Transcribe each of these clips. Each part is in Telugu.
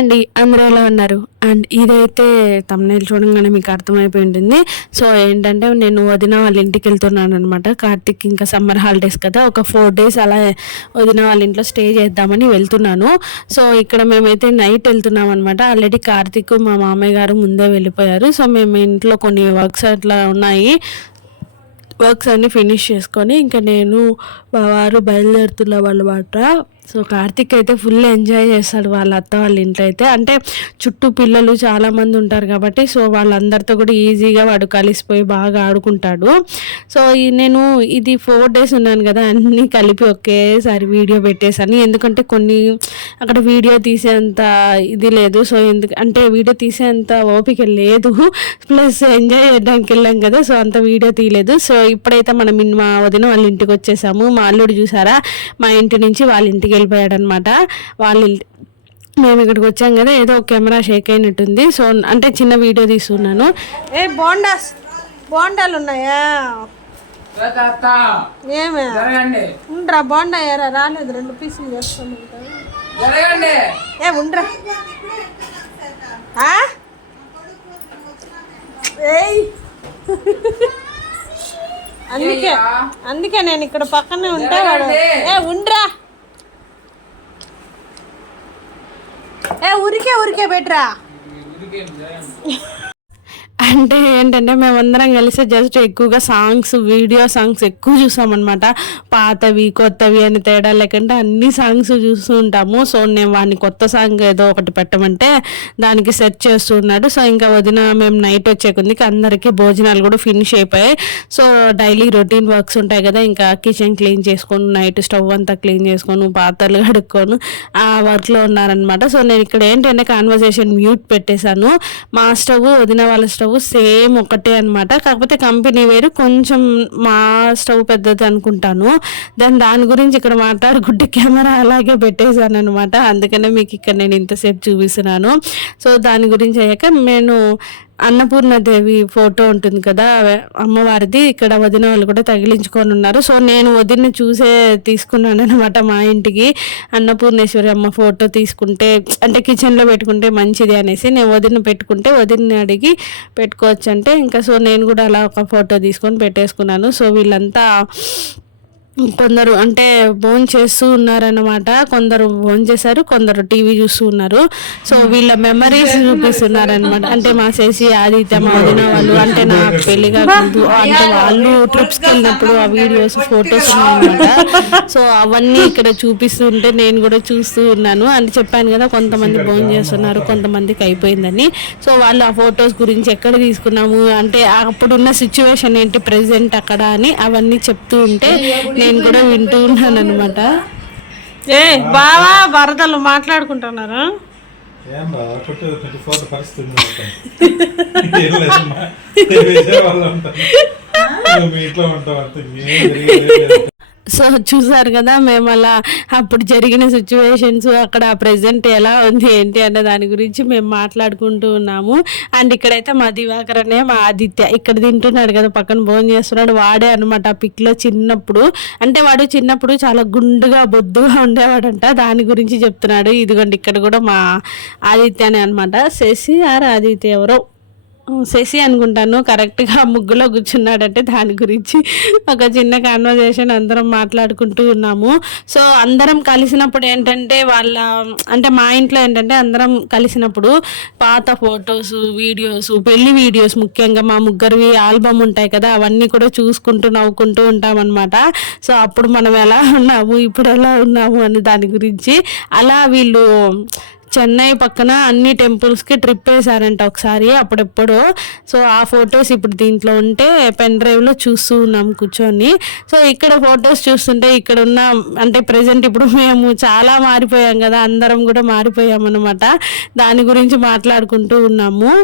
అండి, అందరూ ఎలా ఉన్నారు? అండ్ ఇదైతే తమ్నైల్ చూడంగానే మీకు అర్థమైపోయి ఉంటుంది. సో ఏంటంటే నేను వదిన వాళ్ళ ఇంటికి వెళ్తున్నాను అనమాట. కార్తిక్ ఇంకా సమ్మర్ హాలిడేస్ కదా, ఒక 4 days అలా వదిన వాళ్ళ ఇంట్లో స్టే చేద్దామని వెళ్తున్నాను. సో ఇక్కడ మేమైతే నైట్ వెళ్తున్నాం అనమాట. ఆల్రెడీ కార్తిక్ మా మామయ్య గారు ముందే వెళ్ళిపోయారు. సో మేము ఇంట్లో కొన్ని వర్క్స్ అట్లా ఉన్నాయి, వర్క్స్ అన్నీ ఫినిష్ చేసుకొని ఇంకా నేను మా వారు బయలుదేరుతున్నాం అన్నమాట. సో కార్తిక్ అయితే ఫుల్ ఎంజాయ్ చేస్తాడు వాళ్ళ అత్త వాళ్ళ ఇంట్లో అయితే. అంటే చుట్టూ పిల్లలు చాలామంది ఉంటారు కాబట్టి సో వాళ్ళందరితో కూడా ఈజీగా వాడు కలిసిపోయి బాగా ఆడుకుంటాడు. సో నేను ఇది 4 days ఉన్నాను కదా, అన్నీ కలిపి ఒకేసారి వీడియో పెట్టేశాను. ఎందుకంటే కొన్ని అక్కడ వీడియో తీసేంత ఇది లేదు. సో అంటే వీడియో తీసేంత ఓపిక లేదు, ప్లస్ ఎంజాయ్ చేయడానికి వెళ్ళాం కదా, సో అంత వీడియో తీయలేదు. సో ఇప్పుడైతే మనం మా వదిన వాళ్ళ ఇంటికి వచ్చేసాము. మా అల్లుడు చూసారా, మా ఇంటి నుంచి వాళ్ళ ఇంటికి వెళ్ళిపోయాడు అనమాట. మేము ఇక్కడికి వచ్చాం కదా, ఏదో కెమెరా షేక్ అయినట్టుంది. సో అంటే చిన్న వీడియో తీసుకున్నాను. బోండాలు ఉన్నాయా? ఏమే ఉండరా, బోండా ఏరా రాలేదు, 2 పీసులు చేస్తామంటా. ఉండరా అందుకే నేను ఇక్కడ పక్కనే ఉంటా. ఉండరా, ఊరికే పెట్టరా. అంటే ఏంటంటే మేమందరం కలిసి జస్ట్ ఎక్కువగా వీడియో సాంగ్స్ ఎక్కువ చూసామన్నమాట. పాతవి కొత్తవి అని తేడా లేకుండా అన్ని సాంగ్స్ చూస్తూ ఉంటాము. సో నేను వాడిని కొత్త సాంగ్ ఏదో ఒకటి పెట్టమంటే దానికి సెర్చ్ చేస్తూ ఉన్నాడు. సో ఇంకా వదిన మేము నైట్ వచ్చేకుంది, అందరికీ భోజనాలు కూడా ఫినిష్ అయిపోయాయి. సో డైలీ రొటీన్ వర్క్స్ ఉంటాయి కదా, ఇంకా కిచెన్ క్లీన్ చేసుకొని నైట్ స్టవ్ అంతా క్లీన్ చేసుకొని పాత్రలు కడుక్కొని ఆ వర్క్లో ఉన్నారనమాట. సో నేను ఇక్కడ ఏంటంటే కాన్వర్సేషన్ మ్యూట్ పెట్టేశాను. మా స్టవ్ వదిన వాళ్ళ స్టవ్ సేమ్ ఒకటే అనమాట, కాకపోతే కంపెనీ వేరు, కొంచెం మా స్టవ్ పెద్దది అనుకుంటాను. దాని గురించి ఇక్కడ మాట్లాడుకుంటే కెమెరా అలాగే పెట్టేశాను అనమాట. అందుకనే మీకు ఇక్కడ నేను ఇంతసేపు చూపిస్తున్నాను. సో దాని గురించి అయ్యాక నేను అన్నపూర్ణదేవి ఫోటో ఉంటుంది కదా అమ్మవారిది, ఇక్కడ వదిన వాళ్ళు కూడా తగిలించుకొని ఉన్నారు. సో నేను వదిన్ని చూసే తీసుకున్నాను అనమాట మా ఇంటికి. అన్నపూర్ణేశ్వరి అమ్మ ఫోటో తీసుకుంటే అంటే కిచెన్లో పెట్టుకుంటే మంచిది అనేసి నేను వదిన పెట్టుకుంటే వదిన్ని అడిగి పెట్టుకోవచ్చు అంటే ఇంకా సో నేను కూడా అలా ఒక ఫోటో తీసుకొని పెట్టేసుకున్నాను. సో వీళ్ళంతా కొందరు అంటే భోజనం చేస్తూ ఉన్నారన్నమాట, కొందరు భోజనం చేశారు, కొందరు టీవీ చూస్తూ ఉన్నారు. సో వీళ్ళ మెమరీస్ చూపిస్తున్నారనమాట. అంటే మా శశి, ఆదిత్య, మా వదిన వాళ్ళు అంటే నా పెళ్లిగా ముందు అంటే వాళ్ళు ట్రిప్స్కి వెళ్ళినప్పుడు ఆ వీడియోస్ ఫొటోస్ ఉన్నాయన్నమాట. సో అవన్నీ ఇక్కడ చూపిస్తుంటే నేను కూడా చూస్తూ ఉన్నాను. అని చెప్పాను కదా, కొంతమంది భోజనం చేస్తున్నారు, కొంతమందికి అయిపోయిందని. సో వాళ్ళు ఆ ఫొటోస్ గురించి ఎక్కడ తీసుకున్నాము అంటే అప్పుడున్న సిచ్యువేషన్ ఏంటి ప్రెసెంట్ అక్కడ అని అవన్నీ చెప్తూ ఉంటే నేను కూడా వింటూ ఉన్నాను అనమాట. బావా వరదలు మాట్లాడుకుంటున్నారా? సో చూసారు కదా, మేము అలా అప్పుడు జరిగిన సిచ్యువేషన్స్, అక్కడ ప్రెజెంట్ ఎలా ఉంది ఏంటి అన్న దాని గురించి మేము మాట్లాడుకుంటూ ఉన్నాము. అండ్ ఇక్కడైతే మా దివాకర్ అనే మా ఆదిత్య ఇక్కడ తింటున్నాడు కదా, పక్కన భోజనం చేస్తున్నాడు. వాడే అనమాట ఆ పిక్లో చిన్నప్పుడు, అంటే వాడు చిన్నప్పుడు చాలా గుండుగా బొద్దుగా ఉండేవాడంట, దాని గురించి చెప్తున్నాడు. ఇదిగోండి ఇక్కడ కూడా మా ఆదిత్యనే అనమాట. శశి ఆర్ ఆదిత్య ఎవరో శశి అనుకుంటాను, కరెక్ట్గా ముగ్గులో కూర్చున్నాడంటే దాని గురించి ఒక చిన్న కాన్వర్జేషన్ అందరం మాట్లాడుకుంటూ ఉన్నాము. సో అందరం కలిసినప్పుడు ఏంటంటే అంటే మా ఇంట్లో ఏంటంటే అందరం కలిసినప్పుడు పాత ఫొటోస్, వీడియోస్, పెళ్లి వీడియోస్ ముఖ్యంగా మా ముగ్గురివి ఆల్బమ్ ఉంటాయి కదా, అవన్నీ కూడా చూసుకుంటూ నవ్వుకుంటూ ఉంటాం అనమాట. సో అప్పుడు మనం ఎలా ఉన్నాము, ఇప్పుడు ఎలా ఉన్నాము అని దాని గురించి అలా వీళ్ళు చెన్నై పక్కన అన్ని టెంపుల్స్కి ట్రిప్ వేశారంట ఒకసారి అప్పుడెప్పుడు. సో ఆ ఫొటోస్ ఇప్పుడు దీంట్లో ఉంటే పెన్ డ్రైవ్లో చూస్తూ ఉన్నాం కూర్చొని. సో ఇక్కడ ఫొటోస్ చూస్తుంటే ఇక్కడ ఉన్న అంటే ప్రజెంట్ ఇప్పుడు మేము చాలా మారిపోయాం కదా, అందరం కూడా మారిపోయాం అన్నమాట. దాని గురించి మాట్లాడుకుంటూ ఉన్నాము.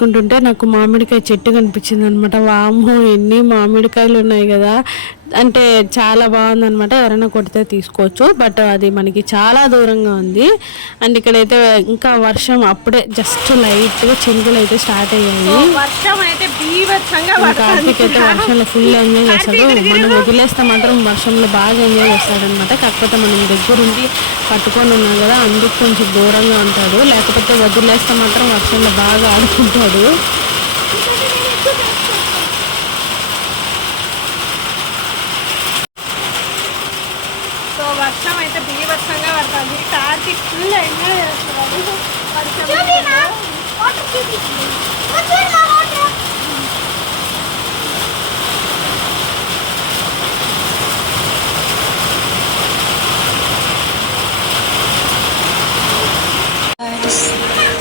కుంటుంటే నాకు మామిడికాయ చెట్టు కనిపించింది అనమాట. వామ్మో ఎన్ని మామిడికాయలు ఉన్నాయి కదా, అంటే చాలా బాగుందనమాట. ఎవరైనా కొడితే తీసుకోవచ్చు, బట్ అది మనకి చాలా దూరంగా ఉంది. అండ్ ఇక్కడైతే ఇంకా వర్షం అప్పుడే జస్ట్ లైట్గా చినుకులు అయితే స్టార్ట్ అయ్యాయి. వర్షం అయితే బీభత్సంగా కార్తీక్ అయితే వర్షంలో ఫుల్ ఎంజాయ్ చేస్తాడు. మనం వదిలేస్తే మాత్రం వర్షంలో బాగా ఎంజాయ్ చేస్తాడనమాట. కాకపోతే మనం దగ్గరుండి పట్టుకొని ఉన్నాం కదా, అందుకు కొంచెం దూరంగా ఉంటాడు. లేకపోతే వదిలేస్తే మాత్రం వర్షంలో బాగా ఆడుకుంటాడు. సో వర్షం అయితే బీభత్సంగా పడుతుంది. కార్తీక్ ఫుల్ ఎంజాయ్ చేస్తున్నాడు.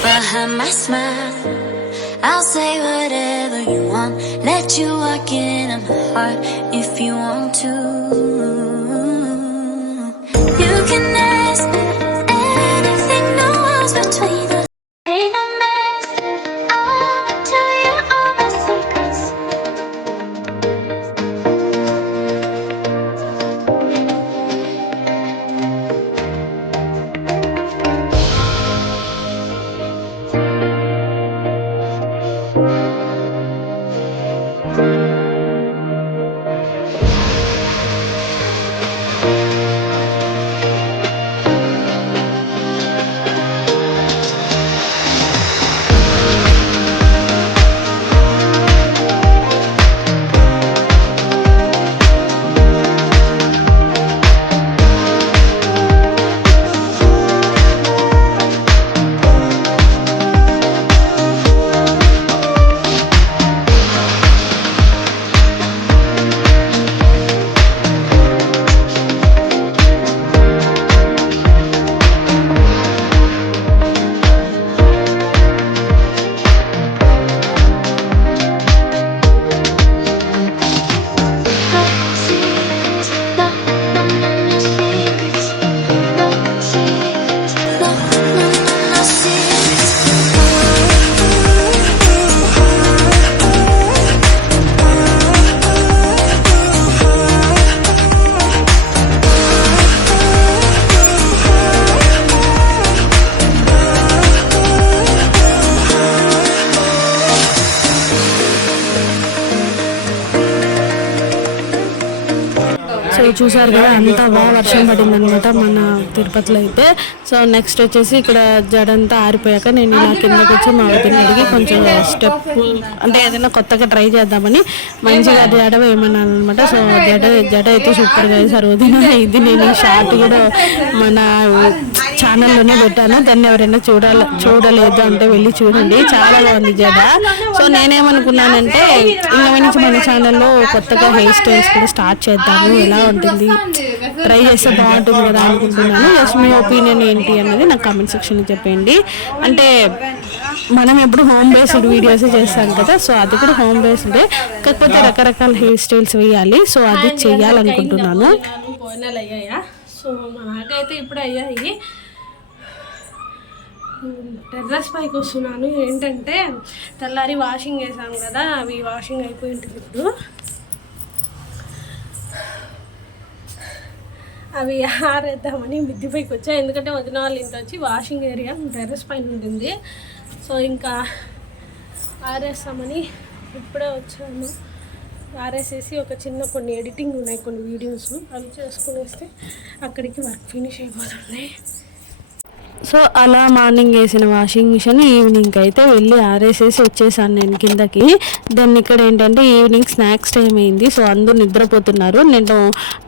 Behind my smile, I'll say whatever you want. Let you walk in my heart if you want to. You can ask me anything, no walls between us. Ain't a mess. I wanna tell you all my secrets. So చూసారు కదా, అంతా బాగా వర్షం పడింది అనమాట మన తిరుపతిలో అయితే. సో నెక్స్ట్ వచ్చేసి ఇక్కడ జడంతా ఆరిపోయాక నేను ఇలా కిందకి వచ్చి మా వదిన అడిగి కొంచెం స్టెప్ అంటే ఏదైనా కొత్తగా ట్రై చేద్దామని మంచిగా జడ వేయమన్నాను అనమాట. సో జడ అయితే సూపర్గా వేశారు వదిన. ఇది నేను ఈ షార్ట్ కూడా మన ఛానల్లోనే పెట్టాను, దాన్ని ఎవరైనా చూడలేదు అంటే వెళ్ళి చూడండి, చాలా బాగుంది జడ. సో నేనేమనుకున్నానంటే ఇంకా నుంచి మన ఛానల్లో కొత్తగా హెయిర్ స్టైల్స్ కూడా స్టార్ట్ చేద్దాము, ఎలా ఉంటుంది ట్రై చేస్తే బాగుంటుంది కదా అనుకుంటున్నాను. జస్ట్ మీ ఒపీనియన్ ఏంటి అన్నది నాకు కామెంట్ సెక్షన్లో చెప్పండి. అంటే మనం ఎప్పుడు హోమ్ బేస్డ్ వీడియోస్ చేస్తాం కదా, సో అది కూడా హోమ్ బేస్డే, కాకపోతే రకరకాల హెయిర్ స్టైల్స్ వేయాలి. సో అది చెయ్యాలనుకుంటున్నాను. పోయినలు అయ్యాయా? సో నాకైతే ఇప్పుడు అయ్యాయి. టెర్రస్ పైకి వస్తున్నాను. ఏంటంటే తెల్లారి వాషింగ్ చేసాము కదా, అవి వాషింగ్ అయిపోయి ఉంటుంది. ఇప్పుడు అవి ఆరేద్దామని మిద్ది పైకి వచ్చా, ఎందుకంటే వదిన వాళ్ళ ఇంటి వచ్చి వాషింగ్ ఏరియా టెర్రస్ పైన ఉంటుంది. సో ఇంకా ఆరేస్తామని ఇప్పుడే వచ్చాను. ఆరేసేసి ఒక కొన్ని ఎడిటింగ్ ఉన్నాయి, కొన్ని వీడియోస్ అవి చేసుకునేస్తే అక్కడికి వర్క్ ఫినిష్ అయిపోతుంది. సో అలా మార్నింగ్ వేసిన వాషింగ్ మిషన్ ఈవినింగ్కి అయితే వెళ్ళి ఆరేసేసి వచ్చేసాను నేను కిందకి. దాన్ని ఇక్కడ ఏంటంటే ఈవినింగ్ స్నాక్స్ టైం అయింది. సో అందరూ నిద్రపోతున్నారు. నేను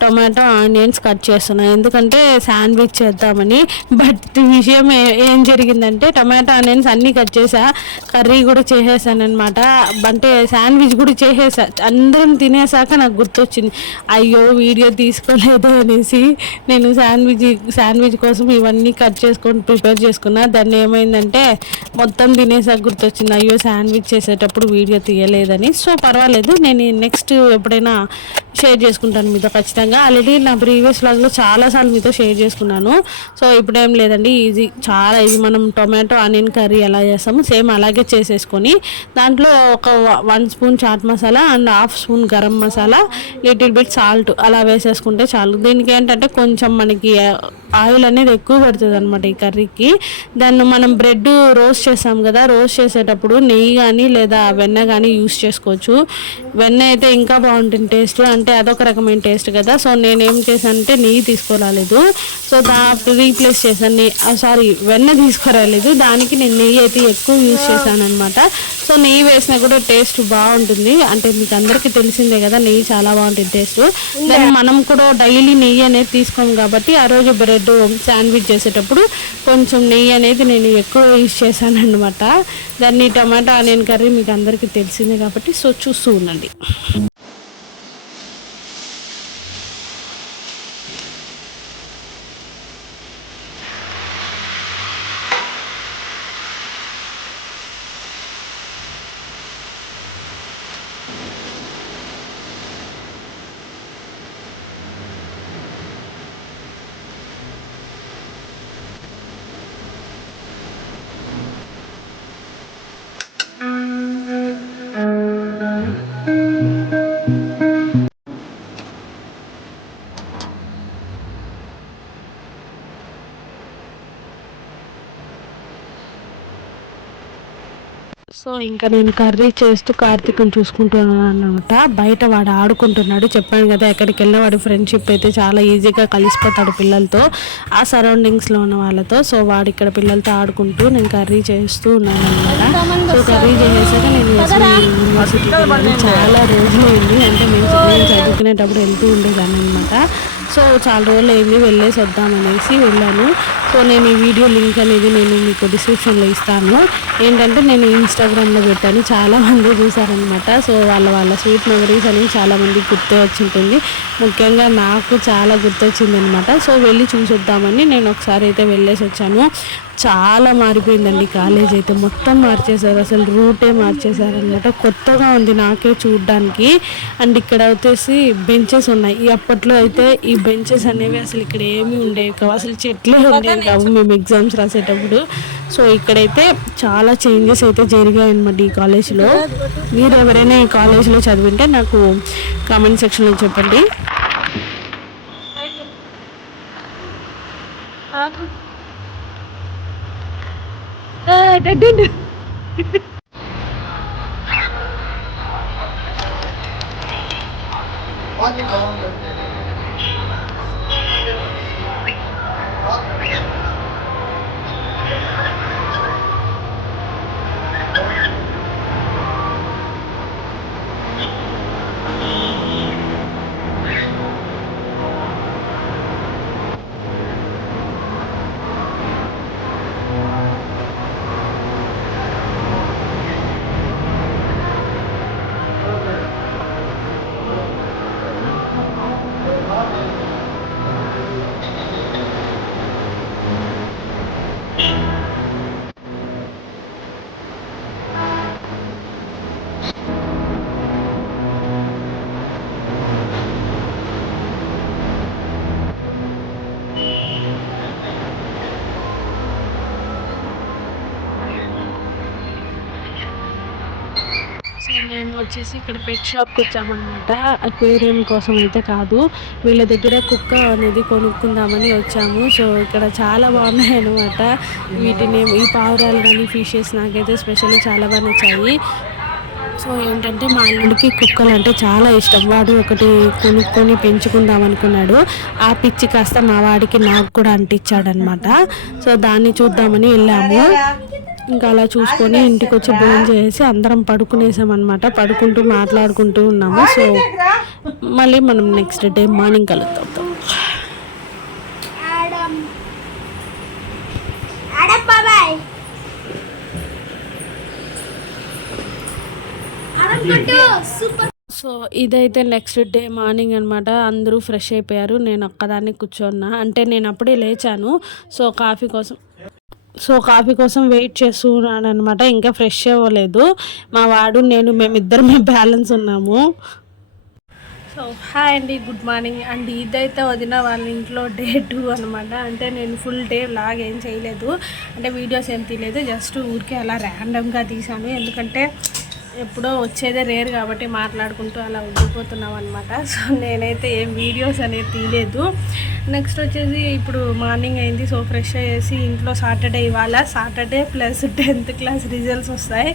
టొమాటో ఆనియన్స్ కట్ చేస్తున్నాను, ఎందుకంటే శాండ్విచ్ చేద్దామని. బట్ విషయం ఏం జరిగిందంటే టొమాటో ఆనియన్స్ అన్నీ కట్ చేసా, కర్రీ కూడా చేసేసాను అనమాట. అంటే శాండ్విచ్ కూడా చేసేసా. అందరం తినేసాక నాకు గుర్తొచ్చింది, అయ్యో వీడియో తీసుకోలేదు అనేసి. నేను శాండ్విచ్ కోసం ఇవన్నీ కట్ చేసుకొని ప్రిపేర్ చేసుకున్నా. దాన్ని ఏమైందంటే మొత్తం తినేసాక గుర్తొచ్చింది, అయ్యో శాండ్విచ్ చేసేటప్పుడు వీడియో తీయలేదని. సో పర్వాలేదు, నేను నెక్స్ట్ ఎప్పుడైనా షేర్ చేసుకుంటాను మీతో ఖచ్చితంగా. ఆల్రెడీ నా ప్రీవియస్ వ్లాగ్లో చాలాసార్లు మీతో షేర్ చేసుకున్నాను. సో ఇప్పుడు ఏం లేదండి, చాలా ఈజీ. మనం టొమాటో ఆనియన్ కర్రీ ఎలా చేస్తాము సేమ్ అలాగే చేసేసుకొని దాంట్లో ఒక 1 spoon chaat masala and 1/2 spoon garam masala, little bit salt అలా వేసేసుకుంటే చాలు. దీనికి ఏంటంటే కొంచెం మనకి ఆయిల్ అనేది ఎక్కువ పడుతుంది అనమాట ఈ కర్రీకి. దాన్ని మనం బ్రెడ్ రోస్ట్ చేస్తాం కదా, రోస్ట్ చేసేటప్పుడు నెయ్యి కానీ లేదా వెన్న కానీ యూస్ చేసుకోవచ్చు. వెన్న అయితే ఇంకా బాగుంటుంది టేస్ట్, అంటే అదొక రకమైన టేస్ట్ కదా. సో నేనేం చేశానంటే నెయ్యి తీసుకురాలేదు, సో రీప్లేస్ చేశాను. వెన్న తీసుకురాలేదు, దానికి నేను నెయ్యి అయితే ఎక్కువ యూస్ చేశాను అనమాట. సో నెయ్యి వేసినా కూడా టేస్ట్ బాగుంటుంది. అంటే మీకు అందరికీ తెలిసిందే కదా, నెయ్యి చాలా బాగుంటుంది టేస్ట్. దాన్ని మనం కూడా డైలీ నెయ్యి అనేది తీసుకోము కాబట్టి ఆ రోజు బ్రెడ్ శాండ్విచ్ చేసేటప్పుడు కొంచెం నెయ్యి అనేది నేను ఎక్కువ యూజ్ చేశాను అనమాట. దాన్ని టమాటా ఆనియన్ కర్రీ మీకు అందరికీ తెలిసిందే కాబట్టి సో చూస్తూ ఉండండి. సో ఇంకా నేను కర్రీ చేస్తూ కార్తీక్ని చూసుకుంటున్నాను అనమాట. బయట వాడు ఆడుకుంటున్నాడు, చెప్పాను కదా ఎక్కడికి వెళ్ళినా వాడి ఫ్రెండ్షిప్ అయితే చాలా ఈజీగా కలిసిపోతాడు పిల్లలతో, ఆ సరౌండింగ్స్లో ఉన్న వాళ్ళతో. సో వాడు ఇక్కడ పిల్లలతో ఆడుకుంటూ నేను కర్రీ చేస్తూ ఉన్నాను అనమాట. సో కర్రీ చేసాక నేను యూనివర్సిటీకి వెళ్ళాను. చాలా రోజులు అయింది, అంటే నేను చదువుకునేటప్పుడు వెళ్తూ ఉండేదాన్ని అనమాట. సో చాలా రోజులు అయింది, వెళ్ళేసి వద్దామనేసి వెళ్ళాను. సో నేను ఈ వీడియో లింక్ అనేది నేను మీకు డిస్క్రిప్షన్లో ఇస్తాను. ఏంటంటే నేను ఇన్స్టాగ్రామ్లో పెట్టాను, చాలామంది చూసారనమాట. సో వాళ్ళ స్వీట్ మెమరీస్ అనేవి చాలామంది గుర్తు వచ్చి ఉంటుంది, ముఖ్యంగా నాకు చాలా గుర్తొచ్చింది అనమాట. సో వెళ్ళి చూసొద్దామని నేను ఒకసారి అయితే వెళ్ళేసి వచ్చాను. చాలా మారిపోయిందండి కాలేజ్ అయితే, మొత్తం మార్చేశారు, అసలు రూటే మార్చేశారనమాట. కొత్తగా ఉంది నాకే చూడడానికి. అండ్ ఇక్కడ వచ్చేసి బెంచెస్ ఉన్నాయి. అప్పట్లో అయితే ఈ బెంచెస్ అనేవి అసలు ఇక్కడ ఏమీ ఉండేవి కావు, అసలు చెట్లే ఉండేవి కావు మేము ఎగ్జామ్స్ రాసేటప్పుడు. సో ఇక్కడైతే చాలా చేంజెస్ అయితే జరిగాయి అనమాట ఈ కాలేజ్లో. మీరు ఎవరైనా ఈ కాలేజ్లో చదివింటే నాకు కామెంట్ సెక్షన్లో చెప్పండి. మేము వచ్చేసి ఇక్కడ పెట్ షాప్కి వచ్చామన్నమాట. అక్వేరియం కోసం అయితే కాదు, వీళ్ళ దగ్గర కుక్క అనేది కొనుక్కుందామని వచ్చాము. సో ఇక్కడ చాలా బాగున్నాయి అన్నమాట. వీటిని ఈ పావురాలు కానీ ఫిషెస్ నాకైతే స్పెషల్లీ చాలా బాగా నచ్చాయి. సో ఏంటంటే మా అల్లుడికి కుక్కలు అంటే చాలా ఇష్టం, వాడు ఒకటి కొనుక్కొని పెంచుకుందాం అనుకున్నాడు. ఆ పిచ్చి కాస్త మా వాడికి నాకు కూడా అంటించాడనమాట. సో దాన్ని చూద్దామని వెళ్ళాము. ఇంకా అలా చూసుకొని ఇంటికి వచ్చి భోజనం చేసి అందరం పడుకునేసామన్నమాట. పడుకుంటూ మాట్లాడుకుంటూ ఉన్నాము. సో మళ్ళీ మనం నెక్స్ట్ డే మార్నింగ్ కలుద్దాం. సో ఇదైతే నెక్స్ట్ డే మార్నింగ్ అనమాట. అందరూ ఫ్రెష్ అయిపోయారు, నేను ఒక్కదాన్ని కూర్చున్నా. అంటే నేను అప్పుడే లేచాను. సో కాఫీ కోసం వెయిట్ చేస్తున్నాను అనమాట. ఇంకా ఫ్రెష్ అవ్వలేదు మా వాడు, మేమిద్దరమే బ్యాలెన్స్ ఉన్నాము. సో సో హాయ్ అండి, గుడ్ మార్నింగ్ అండ్ ఇదైతే వదిన వాళ్ళ ఇంట్లో డే 2 అనమాట. అంటే నేను ఫుల్ డే వ్లాగ్ ఏం చేయలేదు, అంటే వీడియోస్ ఏం తీయలేదు, జస్ట్ ఊరికే అలా ర్యాండమ్గా తీసాను. ఎందుకంటే ఎప్పుడో వచ్చేదే రేర్ కాబట్టి మాట్లాడుకుంటూ అలా ఉండిపోతున్నాం అనమాట. సో నేనైతే ఏం వీడియోస్ అనేది తీయలేదు. నెక్స్ట్ వచ్చేసి ఇప్పుడు మార్నింగ్ అయింది. సో ఫ్రెష్ అయ్యేసి ఇంట్లో సాటర్డే, ఇవాళ Saturday plus 10th class results వస్తాయి.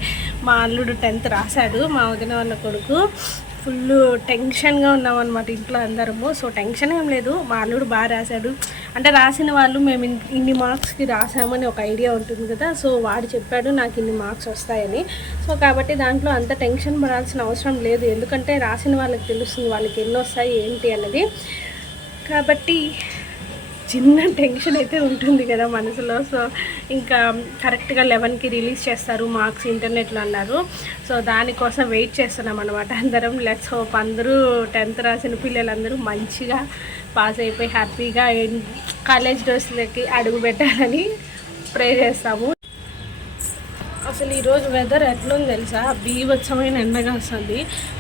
మా అల్లుడు 10th రాశాడు, మా వదిన వాళ్ళ కొడుకు. ఫుల్ టెన్షన్గా ఉన్నాం అనమాట ఇంట్లో అందరము. సో టెన్షన్ ఏం లేదు, మా అల్లుడు బాగా రాశాడు. అంటే రాసిన వాళ్ళు మేము ఇన్ని మార్క్స్కి రాసామని ఒక ఐడియా ఉంటుంది కదా. సో వాడు చెప్పాడు నాకు ఇన్ని మార్క్స్ వస్తాయని. సో కాబట్టి దాంట్లో అంత టెన్షన్ పడాల్సిన అవసరం లేదు, ఎందుకంటే రాసిన వాళ్ళకి తెలుస్తుంది వాళ్ళకి ఎన్ని వస్తాయి ఏంటి అన్నది. కాబట్టి చిన్న టెన్షన్ అయితే ఉంటుంది కదా మనసులో. సో ఇంకా కరెక్ట్గా 11కి రిలీజ్ చేస్తారు మార్క్స్ ఇంటర్నెట్లో అన్నారు. సో దానికోసం వెయిట్ చేస్తున్నాం అనమాట అందరం. లెట్స్ హోప్ అందరూ 10th రాసిన పిల్లలందరూ మంచిగా పాస్ అయిపోయి హ్యాపీగా కాలేజ్ డోర్స్లోకి అడుగు పెట్టాలని ప్రే చేస్తాము. అసలు ఈరోజు వెదర్ ఎట్లుంది తెలుసా, బీభత్సమైన ఎండగా వస్తుంది.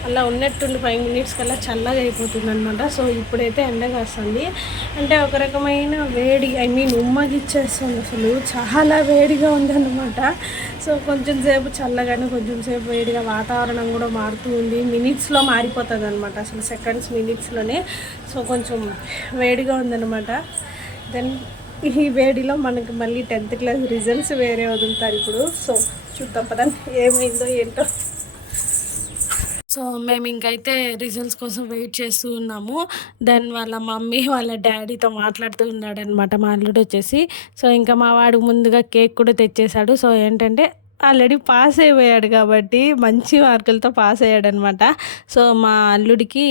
అలా ఉన్నట్టుండి 5 minutes కల్లా చల్లగా అయిపోతుంది అనమాట. సో ఇప్పుడైతే ఎండగా వస్తుంది, అంటే ఒక రకమైన వేడి, ఉమ్మగిచ్చేస్తుంది. అసలు చాలా వేడిగా ఉందన్నమాట. సో కొంచెం సేపు చల్లగానే, కొంచెం సేపు వేడిగా, వాతావరణం కూడా మారుతూ ఉంది. మినిట్స్లో మారిపోతుంది అనమాట, అసలు సెకండ్స్ మినిట్స్లోనే. సో కొంచెం వేడిగా ఉందన్నమాట. దెన్ ఈ వేడిలో మనకి మళ్ళీ 10th క్లాస్ రిజల్ట్స్ వేరే వదులుతారు ఇప్పుడు. సో చూద్దాం పద ఏమైందో ఏంటో. సో మేము ఇంకైతే రిజల్ట్స్ కోసం వెయిట్ చేస్తూ ఉన్నాము. దెన్ వాళ్ళ మమ్మీ వాళ్ళ డాడీతో మాట్లాడుతూ ఉన్నాడనమాట మా అల్లుడు వచ్చేసి. సో ఇంకా మా వాడు ముందుగా కేక్ కూడా తెచ్చేశాడు. సో ఏంటంటే ఆల్రెడీ పాస్ అయిపోయాడు కాబట్టి మంచి మార్కులతో పాస్ అయ్యాడనమాట. సో మా అల్లుడికి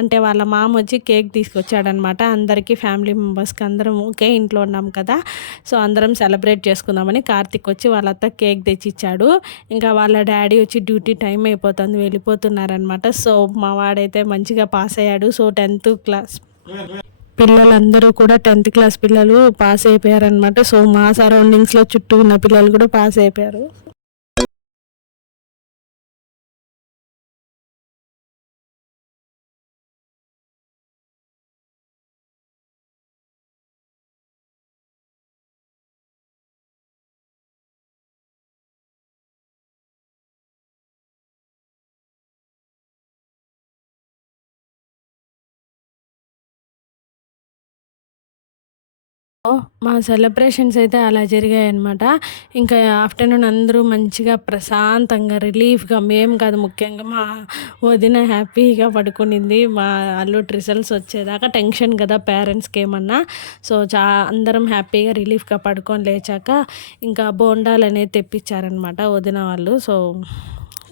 అంటే వాళ్ళ మామ వచ్చి కేక్ తీసుకొచ్చాడనమాట. అందరికీ ఫ్యామిలీ మెంబర్స్కి అందరం ఒకే ఇంట్లో ఉన్నాం కదా. సో అందరం సెలబ్రేట్ చేసుకుందామని కార్తిక్ వచ్చి వాళ్ళతో కేక్ తెచ్చిచ్చాడు. ఇంకా వాళ్ళ డాడీ వచ్చి డ్యూటీ టైం అయిపోతుంది, వెళ్ళిపోతున్నారనమాట. సో మా వాడైతే మంచిగా పాస్ అయ్యాడు. సో 10th క్లాస్ పిల్లలందరూ కూడా 10th క్లాస్ పిల్లలు పాస్ అయిపోయారనమాట. సో మా సరౌండింగ్స్లో చుట్టూ ఉన్న పిల్లలు కూడా పాస్ అయిపోయారు. మా సెలబ్రేషన్స్ అయితే అలా జరిగాయి అనమాట. ఇంకా ఆఫ్టర్నూన్ అందరూ మంచిగా ప్రశాంతంగా రిలీఫ్గా, మేము కాదు ముఖ్యంగా మా వదిన హ్యాపీగా పడుకునింది. మా అల్లుడి రిజల్ట్స్ వచ్చేదాకా టెన్షన్ కదా పేరెంట్స్కి ఏమన్నా. సో అందరం హ్యాపీగా రిలీఫ్గా పడుకొని లేచాక ఇంకా బోండాలు అనేది తెప్పించారనమాట వదిన వాళ్ళు. సో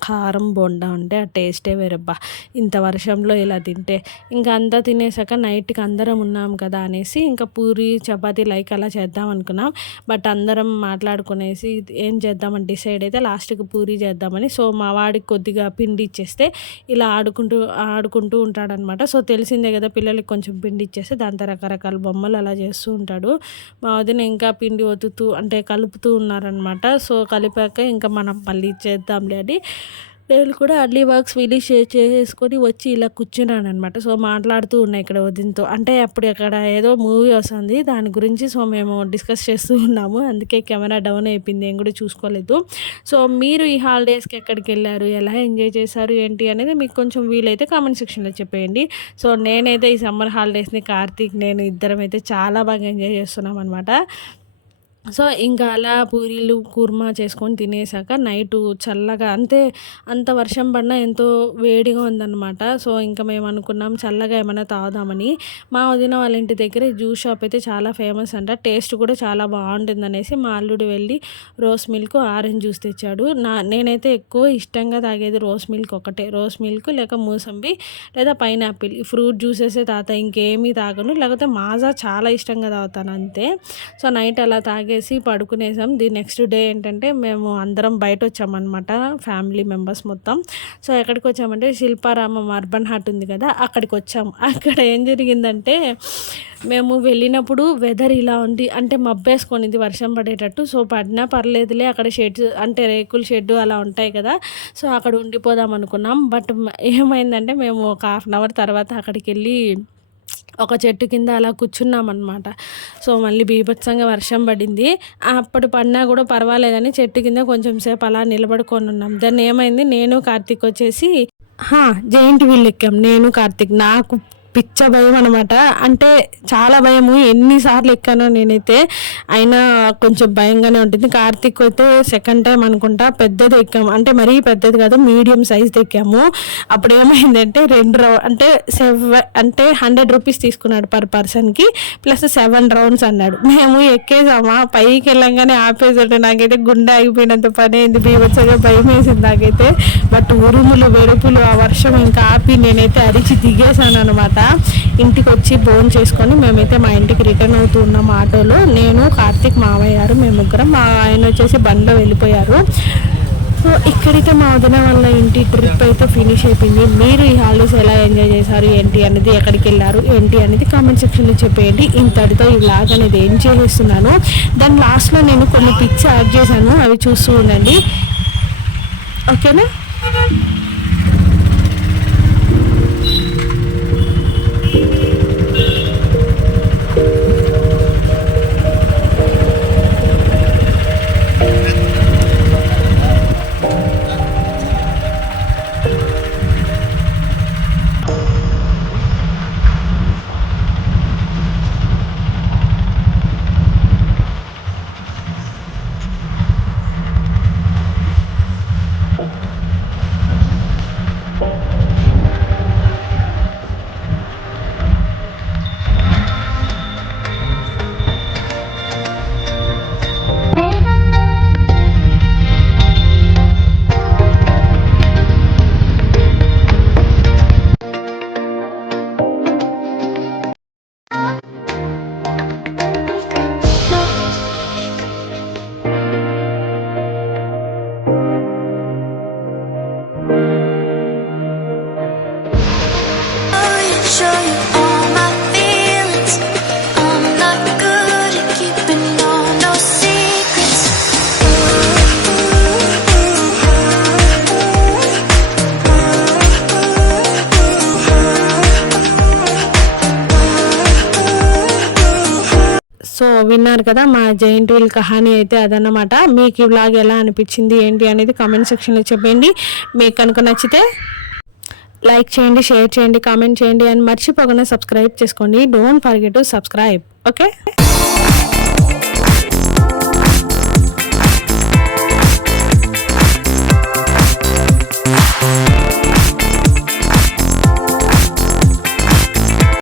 కారం బోండా ఉంటే ఆ టేస్టే వేరబ్బా, ఇంత వర్షంలో ఇలా తింటే. ఇంకా అంతా తినేసాక నైట్కి అందరం ఉన్నాం కదా అనేసి ఇంకా పూరి చపాతీ లైక్ అలా చేద్దాం అనుకున్నాం. బట్ అందరం మాట్లాడుకునేసి ఏం చేద్దామని డిసైడ్ అయితే లాస్ట్కి పూరి చేద్దామని. సో మా వాడికి కొద్దిగా పిండి ఇచ్చేస్తే ఇలా ఆడుకుంటూ ఉంటాడనమాట. సో తెలిసిందే కదా పిల్లలకి కొంచెం పిండి ఇచ్చేస్తే దాంతో రకరకాల బొమ్మలు అలా చేస్తూ ఉంటాడు. మా వదిన ఇంకా పిండి ఒత్తుతూ అంటే కలుపుతూ ఉన్నారనమాట. సో కలిపాక ఇంకా మనం మళ్ళీ చేద్దాంలే అని నేను కూడా అన్ని వర్క్స్ ఫినిష్ చేసుకొని వచ్చి ఇలా కూర్చున్నాను అనమాట. సో మాట్లాడుతూ ఉన్నాయి ఇక్కడ వదినతో. అంటే అప్పుడు అక్కడ ఏదో మూవీ వస్తుంది దాని గురించి. సో మేము డిస్కస్ చేస్తూ ఉన్నాము, అందుకే కెమెరా డౌన్ అయిపోయింది, నేను కూడా చూసుకోలేదు. సో మీరు ఈ హాలిడేస్కి ఎక్కడికి వెళ్ళారు, ఎలా ఎంజాయ్ చేశారు ఏంటి అనేది మీకు కొంచెం వీలైతే కామెంట్ సెక్షన్లో చెప్పేయండి. సో నేనైతే ఈ సమ్మర్ హాలిడేస్ని కార్తీక్ నేను ఇద్దరం అయితే చాలా బాగా ఎంజాయ్ చేస్తున్నాం అనమాట. సో ఇంకా అలా పూరీలు కుర్మా చేసుకొని తినేసాక నైటు చల్లగా, అంత వర్షం పడినా ఎంతో వేడిగా ఉందన్నమాట. సో ఇంకా మేము అనుకున్నాం చల్లగా ఏమైనా తాగుదామని. మా వదిన వాళ్ళ ఇంటి దగ్గర జ్యూస్ షాప్ అయితే చాలా ఫేమస్ అంట, టేస్ట్ కూడా చాలా బాగుంటుంది అనేసి మా అల్లుడు వెళ్ళి రోస్ మిల్క్ ఆరెంజ్ జ్యూస్ తెచ్చాడు. నేనైతే ఎక్కువ ఇష్టంగా తాగేది రోస్ మిల్క్ ఒకటే, రోస్ మిల్క్ లేక మూసంబి లేదా పైనాపిల్, ఈ ఫ్రూట్ జ్యూసెసే తాగుతా, ఇంకేమీ తాగను. లేకపోతే మాజా చాలా ఇష్టంగా తాగుతాను అంతే. సో నైట్ అలా తాగే తాగేసి పడుకునేసాం. ది నెక్స్ట్ డే ఏంటంటే మేము అందరం బయట వచ్చామన్నమాట, ఫ్యామిలీ మెంబర్స్ మొత్తం. సో ఎక్కడికి వచ్చామంటే శిల్పారామం అర్బన్ హార్ట్ ఉంది కదా, అక్కడికి వచ్చాము. అక్కడ ఏం జరిగిందంటే మేము వెళ్ళినప్పుడు వెదర్ ఇలా ఉంది, అంటే మబ్బేసుకొనింది వర్షం పడేటట్టు. సో పడినా పర్లేదులే, అక్కడ షెడ్స్ అంటే రేకుల షెడ్ అలా ఉంటాయి కదా, సో అక్కడ ఉండిపోదాం అనుకున్నాం. బట్ ఏమైందంటే మేము ఒక 1/2 అవర్ తర్వాత అక్కడికి వెళ్ళి ఒక చెట్టు కింద అలా కూర్చున్నాం అనమాట. సో మళ్ళీ బీభత్సంగా వర్షం పడింది. అప్పుడు పడినా కూడా పర్వాలేదని చెట్టు కింద కొంచెం సేపు అలా నిలబడుకొని ఉన్నాం. దాన్ని ఏమైంది, నేను కార్తీక్ వచ్చేసి జైంట్ వీల్ ఎక్కాం. నేను కార్తీక్, నాకు పిచ్చ భయం అనమాట, అంటే చాలా భయము. ఎన్నిసార్లు ఎక్కానో నేనైతే, అయినా కొంచెం భయంగానే ఉంటుంది. కార్తీక్ అయితే సెకండ్ టైం అనుకుంటా పెద్దది ఎక్కాము, అంటే మరీ పెద్దది కాదు, మీడియం సైజ్ ఎక్కాము. అప్పుడు ఏమైందంటే 2 అంటే 100 రూపీస్ తీసుకున్నాడు పర్ పర్సన్కి, ప్లస్ 7 రౌండ్స్ అన్నాడు. మేము ఎక్కేసామా, పైకి వెళ్ళంగానే ఆపేసాడు. నాకైతే గుండె ఆగిపోయినంత పని అయింది, బీభత్సంగా భయం వేసింది నాకైతే. బట్ ఉరుములు వెరుపులు ఆ వర్షం ఇంకా ఆపి నేనైతే అరిచి దిగేసాను అనమాట. ఇంటికి వచ్చి భోజనం చేసుకొని మేమైతే మా ఇంటికి రిటర్న్ అవుతూ ఉన్నాం ఆటోలో. నేను కార్తీక్, మామయ్య గారు, మేము ముగ్గురం. మా ఆయన వచ్చేసి బండిలో వెళ్ళిపోయారు. సో ఇక్కడైతే మా వదిన వాళ్ళ ఇంటి ట్రిప్ అయితే ఫినిష్ అయిపోయింది. మీరు ఈ హాలిడేస్ ఎలా ఎంజాయ్ చేశారు ఏంటి అనేది, ఎక్కడికి వెళ్ళారు ఏంటి అనేది కామెంట్ సెక్షన్లో చెప్పేయండి. ఇంతటితో ఈ వ్లాగ్ అనేది ఏం చేసేస్తున్నాను. దాని లాస్ట్లో నేను కొన్ని పిక్స్ యాడ్ చేశాను, అవి చూస్తూ ఉండండి, ఓకేనా. Show you all my feelings. I'm not good at keeping no secrets. So విన్నారు కదా మా జైంట్ వీల్ కహానీ అయితే అదన్నమాట. మీకు ఈ వ్లాగ్ ఎలా అనిపించింది ఏంటి అనేది కామెంట్ సెక్షన్లో చెప్పండి. మీకు కనుక నచ్చితే లైక్ చేయండి, షేర్ చేయండి, కామెంట్ చేయండి, అండ్ మర్చిపోకుండా సబ్స్క్రైబ్ చేసుకోండి. Don't forget to subscribe, okay.